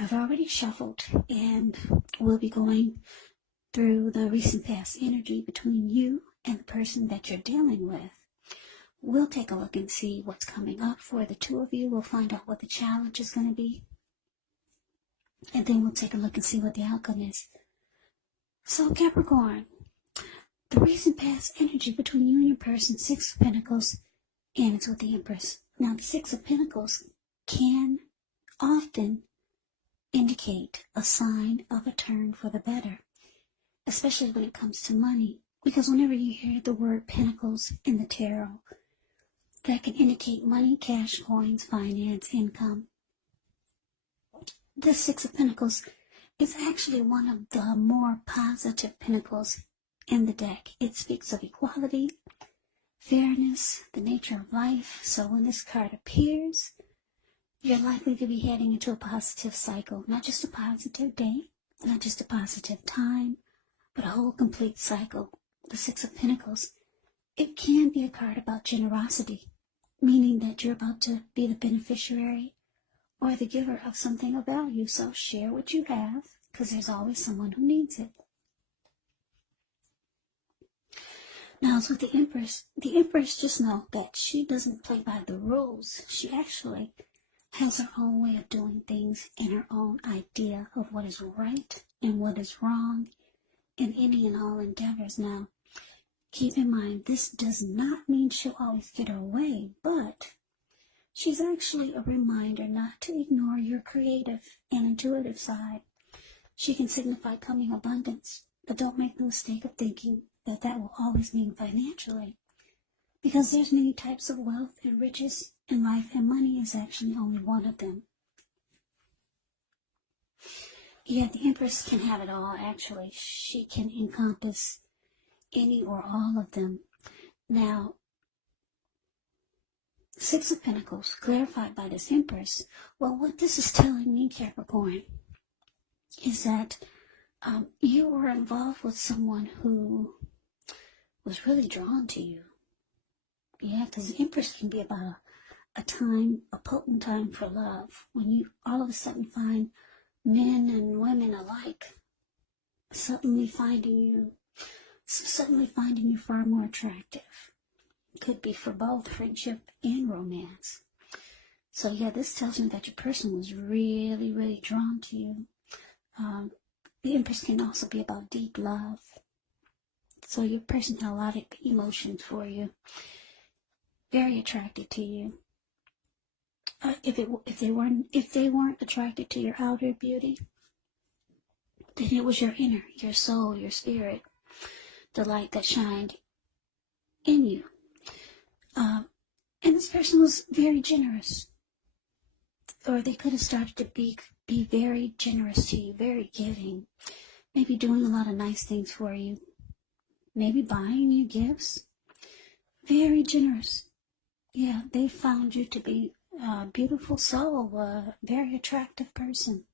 I've already shuffled, and we'll be going through the recent past energy between you and the person that you're dealing with. We'll take a look and see what's coming up for the two of you. We'll find out what the challenge is going to be. And then we'll take a look and see what the outcome is. So Capricorn, the recent past energy between you and your person, Six of Pentacles, and it's with the Empress. Now, the Six of Pentacles can often indicate a sign of a turn for the better, especially when it comes to money. Because whenever you hear the word Pentacles in the tarot, that can indicate money, cash, coins, finance, income. This Six of Pentacles is actually one of the more positive pentacles in the deck. It speaks of equality, fairness, the nature of life. So when this card appears, you're likely to be heading into a positive cycle, not just a positive day, not just a positive time, but a whole complete cycle. The Six of Pentacles, it can be a card about generosity, meaning that you're about to be the beneficiary or the giver of something of value. So share what you have, because there's always someone who needs it. Now, it's with the Empress. The Empress, just know that she doesn't play by the rules. She actually has her own way of doing things and her own idea of what is right and what is wrong in any and all endeavors. Now, keep in mind, this does not mean she'll always get her way, but she's actually a reminder not to ignore your creative and intuitive side. She can signify coming abundance, but don't make the mistake of thinking that that will always mean financially, because there's many types of wealth and riches in life, and money is actually only one of them. Yeah, the Empress can have it all, actually. She can encompass any or all of them. Now, Six of Pentacles, clarified by this Empress. Well, what this is telling me, Capricorn, is that you were involved with someone who was really drawn to you. Yeah, because the Empress can be about a time, a potent time for love, when you all of a sudden find men and women alike suddenly finding you far more attractive. It could be for both friendship and romance. So yeah, this tells me that your person was really, really drawn to you. The Empress can also be about deep love. So your person had a lot of emotions for you. Very attracted to you. If they weren't attracted to your outer beauty, then it was your inner, your soul, your spirit, the light that shined in you. And this person was very generous, or they could have started to be very generous to you, very giving, maybe doing a lot of nice things for you, maybe buying you gifts. Very generous. Yeah, they found you to be a beautiful soul, a very attractive person.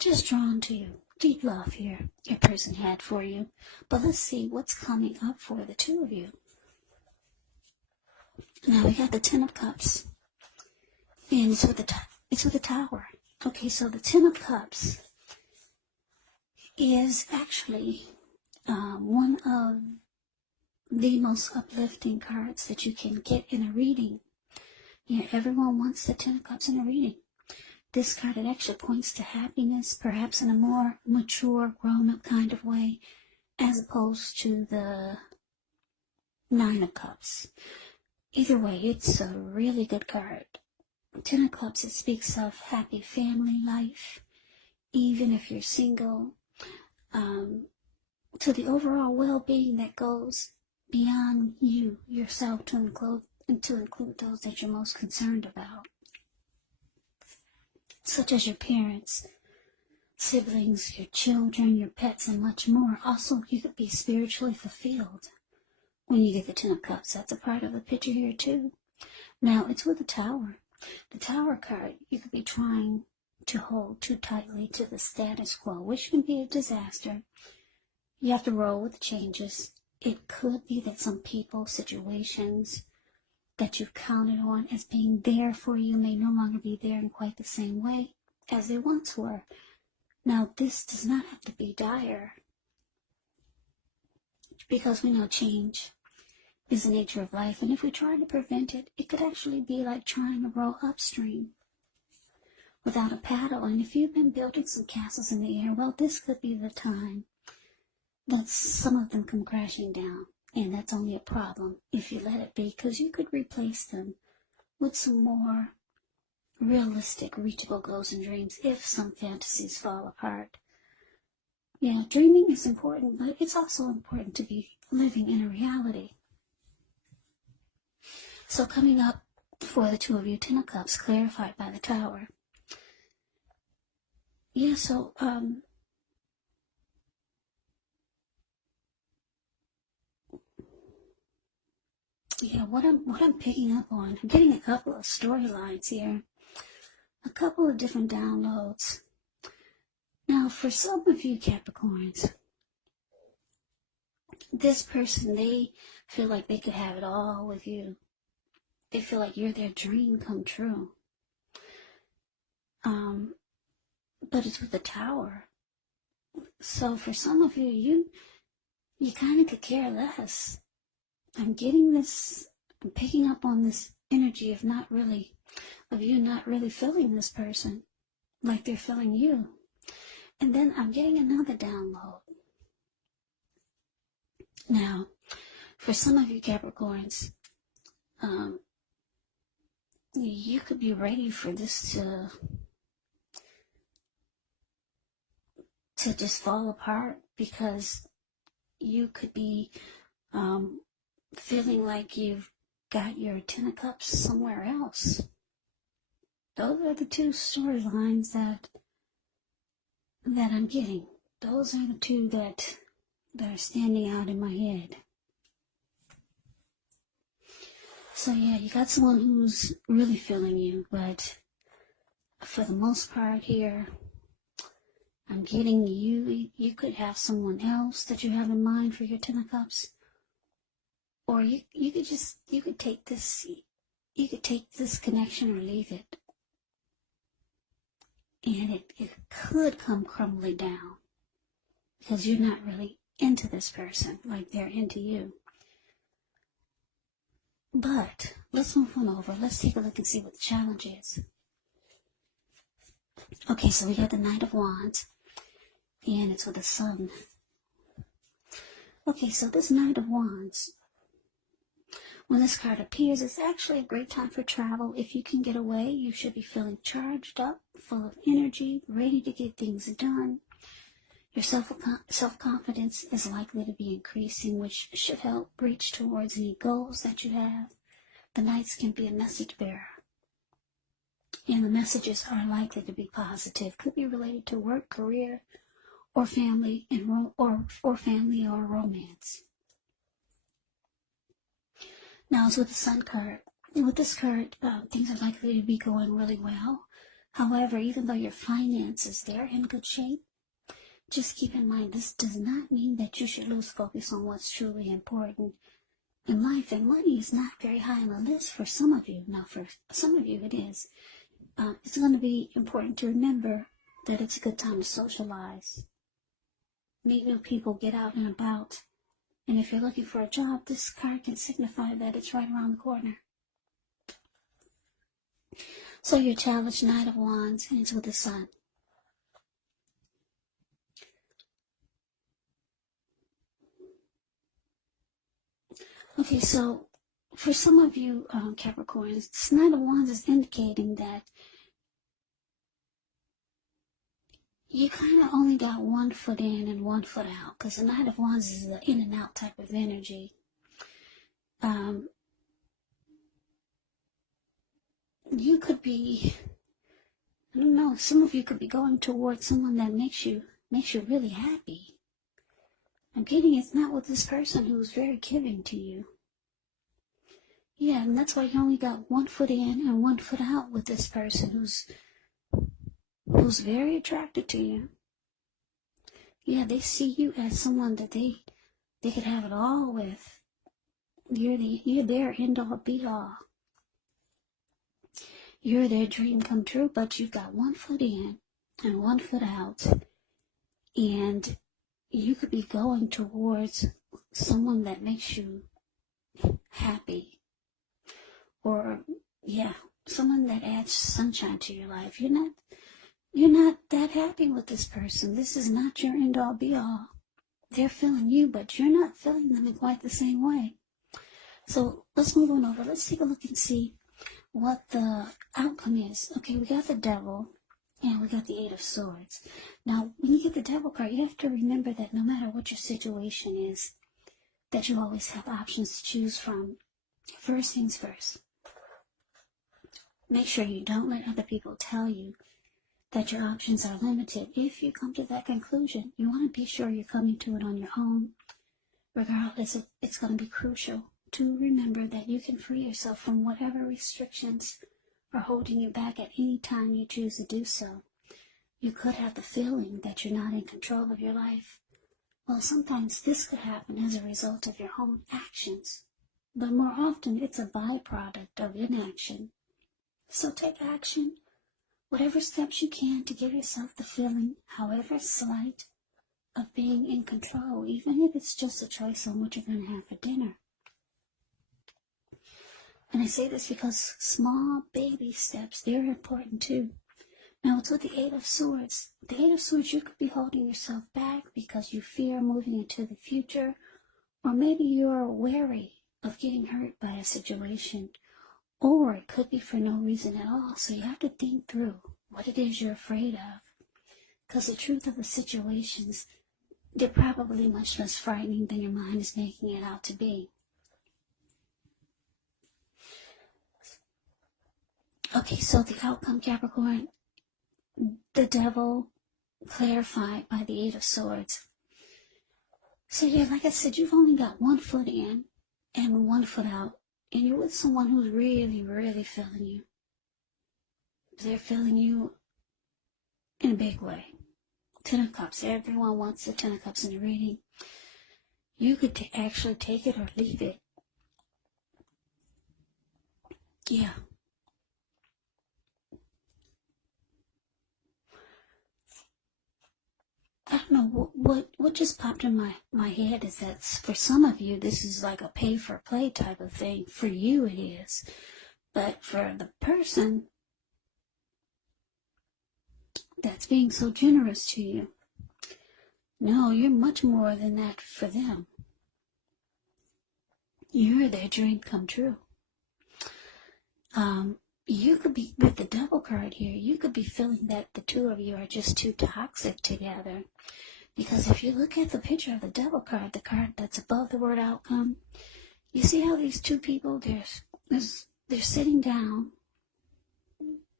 Just drawn to you. Deep love here, your person had for you. But let's see what's coming up for the two of you. Now we got the Ten of Cups. And it's with the Tower. Okay, so the Ten of Cups is actually one of the most uplifting cards that you can get in a reading. Yeah, everyone wants the Ten of Cups in a reading. This card, it actually points to happiness, perhaps in a more mature, grown-up kind of way, as opposed to the Nine of Cups. Either way, it's a really good card. Ten of Cups, it speaks of happy family life, even if you're single, to the overall well-being that goes beyond you, yourself, to include those that you're most concerned about, such as your parents, siblings, your children, your pets, and much more. Also, you could be spiritually fulfilled when you get the Ten of Cups. That's a part of the picture here, too. Now, it's with the Tower. The Tower card, you could be trying to hold too tightly to the status quo, which can be a disaster. You have to roll with the changes. It could be that some people, situations that you've counted on as being there for you may no longer be there in quite the same way. as they once were. Now, this does not have to be dire, because we know change is the nature of life, and if we try to prevent it, it could actually be like trying to row upstream without a paddle. And if you've been building some castles in the air, well, this could be the time that some of them come crashing down. And that's only a problem if you let it be, because you could replace them with some more realistic, reachable goals and dreams if some fantasies fall apart. Yeah, dreaming is important, but it's also important to be living in a reality. So coming up for the two of you, Ten of Cups, clarified by the Tower. Yeah, so, what I'm picking up on, I'm getting a couple of storylines here, a couple of different downloads. Now, for some of you Capricorns, this person, they feel like they could have it all with you. They feel like you're their dream come true. But it's with the Tower. So for some of you, you kind of could care less. I'm getting this, I'm picking up on this energy of you not really feeling this person like they're feeling you. And then I'm getting another download. Now, for some of you Capricorns, you could be ready for this to just fall apart, because you could be feeling like you've got your Ten of Cups somewhere else. Those are the two storylines that I'm getting. Those are the two that are standing out in my head. So yeah, you got someone who's really feeling you, but for the most part here, I'm getting you could have someone else that you have in mind for your Ten of Cups. Or you could take this connection or leave it. And it could come crumbling down, because you're not really into this person like they're into you. But let's move on over. Let's take a look and see what the challenge is. Okay, so we got the Knight of Wands, and it's with the Sun. Okay, so this Knight of Wands, when this card appears, it's actually a great time for travel. If you can get away, you should be feeling charged up, full of energy, ready to get things done. Your self-confidence is likely to be increasing, which should help reach towards any goals that you have. The Knights can be a message bearer, and the messages are likely to be positive. Could be related to work, career, or family, or family or romance. Now, it's with the Sun card. With this card, things are likely to be going really well. However, even though your finances, they're in good shape, just keep in mind, this does not mean that you should lose focus on what's truly important in life. And money is not very high on the list for some of you. Now, for some of you, it is. It's going to be important to remember that it's a good time to socialize, meet new people, get out and about. And if you're looking for a job, this card can signify that it's right around the corner. So your challenge, Knight of Wands, and it's with the Sun. Okay, so for some of you Capricorns, this Knight of Wands is indicating that you kind of only got one foot in and one foot out, because the Knight of Wands is an in and out type of energy. You could be, I don't know, some of you could be going towards someone that makes you really happy. I'm getting it's not with this person who's very giving to you. Yeah, and that's why you only got one foot in and one foot out with this person who's very attracted to you. Yeah, they see you as someone that they could have it all with. You're their end all be all. You're their dream come true, but you've got 1 foot in and 1 foot out. And you could be going towards someone that makes you happy. Or, yeah, someone that adds sunshine to your life. You're not that happy with this person. This is not your end all be all. They're feeling you, but you're not feeling them in quite the same way. So let's move on over. Let's take a look and see what the outcome is. Okay, we got the Devil and we got the 8 of Swords. Now, when you get the Devil card, you have to remember that no matter what your situation is, that you always have options to choose from. First things first. Make sure you don't let other people tell you that your options are limited. If you come to that conclusion, you want to be sure you're coming to it on your own. Regardless, it's going to be crucial to remember that you can free yourself from whatever restrictions are holding you back at any time you choose to do so. You could have the feeling that you're not in control of your life. Well, sometimes this could happen as a result of your own actions, but more often it's a byproduct of inaction. So take action. Whatever steps you can to give yourself the feeling, however slight, of being in control, even if it's just a choice on what you're going to have for dinner. And I say this because small baby steps, they're important too. Now, it's with the 8 of Swords. The 8 of Swords, you could be holding yourself back because you fear moving into the future, or maybe you're wary of getting hurt by a situation. Or it could be for no reason at all. So you have to think through what it is you're afraid of. Because the truth of the situations, they're probably much less frightening than your mind is making it out to be. Okay, so the outcome, Capricorn, the Devil clarified by the 8 of Swords. So yeah, like I said, you've only got 1 foot in and 1 foot out. And you're with someone who's really, really feeling you. They're feeling you in a big way. 10 of Cups. Everyone wants the 10 of Cups in the reading. You could actually take it or leave it. Yeah. I don't know, what just popped in my head is that for some of you, this is like a pay-for-play type of thing. For you, it is. But for the person that's being so generous to you, no, you're much more than that for them. You're their dream come true. You could be, with the Devil card here, you could be feeling that the two of you are just too toxic together. Because if you look at the picture of the Devil card, the card that's above the word outcome, you see how these two people, they're sitting down.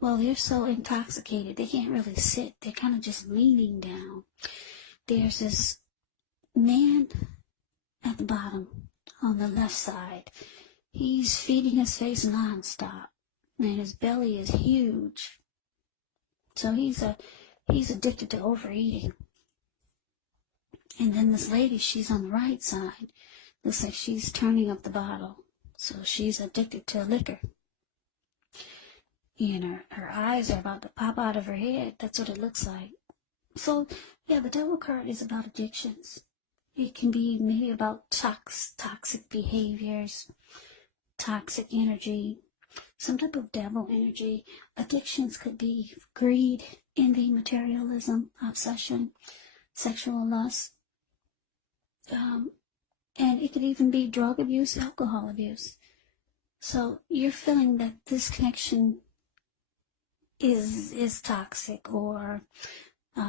Well, they're so intoxicated, they can't really sit. They're kind of just leaning down. There's this man at the bottom on the left side. He's feeding his face nonstop, and his belly is huge. So he's addicted to overeating. And then this lady, she's on the right side. Looks like she's turning up the bottle. So she's addicted to liquor. And her eyes are about to pop out of her head. That's what it looks like. So, yeah, the Devil card is about addictions. It can be maybe about toxic behaviors, toxic energy, some type of devil energy. Addictions could be greed, envy, materialism, obsession, sexual lust. And it could even be drug abuse, alcohol abuse. So you're feeling that this connection is toxic, or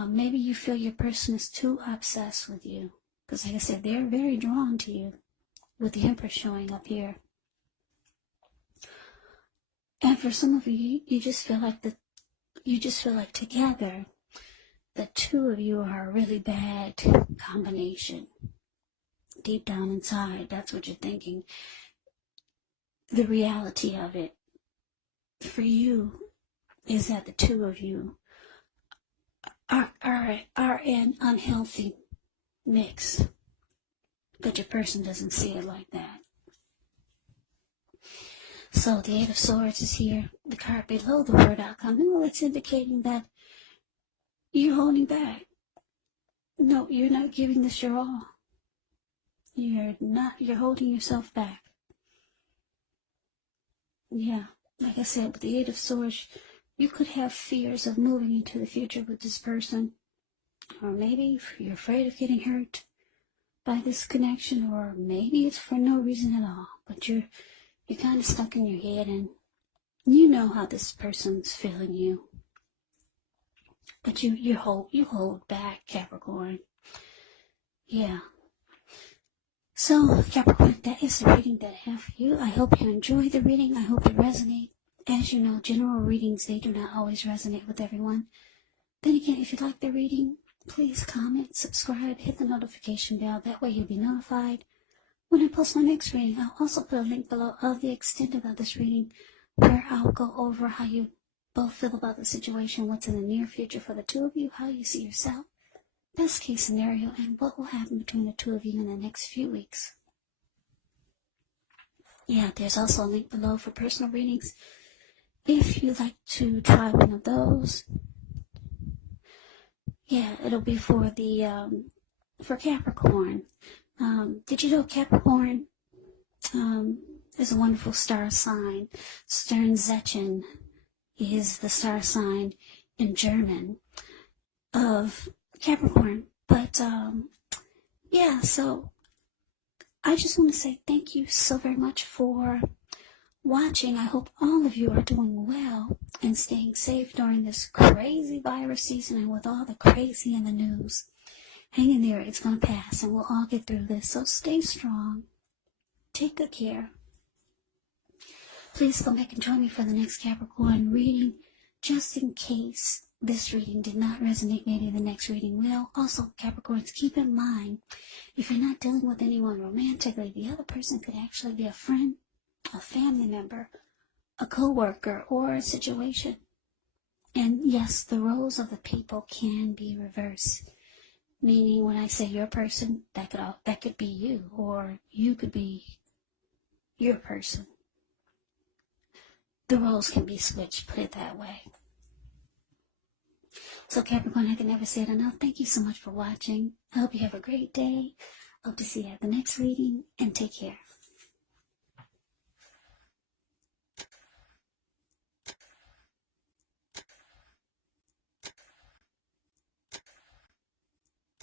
maybe you feel your person is too obsessed with you. Because like I said, they're very drawn to you with the Empress showing up here. And for some of you, you just feel like together, the two of you are a really bad combination. Deep down inside, that's what you're thinking. The reality of it for you is that the two of you are an unhealthy mix, but your person doesn't see it like that. So the 8 of Swords is here. the card below the word outcome, well, it's indicating that you're holding back. No, you're not giving this your all. You're holding yourself back. Yeah, like I said, with the Eight of Swords, you could have fears of moving into the future with this person. Or maybe you're afraid of getting hurt by this connection, or maybe it's for no reason at all. But you're kind of stuck in your head, and you know how this person's feeling you. But you hold back, Capricorn. Yeah. So, Capricorn, that is the reading that I have for you. I hope you enjoy the reading. I hope it resonates. As you know, general readings, they do not always resonate with everyone. Then again, if you like the reading, please comment, subscribe, hit the notification bell. That way you'll be notified when I post my next reading. I'll also put a link below of the extended of this reading, where I'll go over how you both feel about the situation, what's in the near future for the two of you, how you see yourself, best case scenario, and what will happen between the two of you in the next few weeks. Yeah, there's also a link below for personal readings if you'd like to try one of those. Yeah, it'll be for the for Capricorn. Did you know Capricorn is a wonderful star sign? Sternzeichen is the star sign in German of Capricorn. But yeah, so I just want to say thank you so very much for watching. I hope all of you are doing well and staying safe during this crazy virus season and with all the crazy in the news. Hang in there, it's going to pass, and we'll all get through this. So stay strong. Take good care. Please come back and join me for the next Capricorn reading, just in case this reading did not resonate. Maybe the next reading will. Also, Capricorns, keep in mind, if you're not dealing with anyone romantically, the other person could actually be a friend, a family member, a co-worker, or a situation. And yes, the roles of the people can be reversed. Meaning, when I say your person, that could be you, or you could be your person. The roles can be switched, put it that way. So Capricorn, I can never say it enough. Thank you so much for watching. I hope you have a great day. Hope to see you at the next reading, and take care.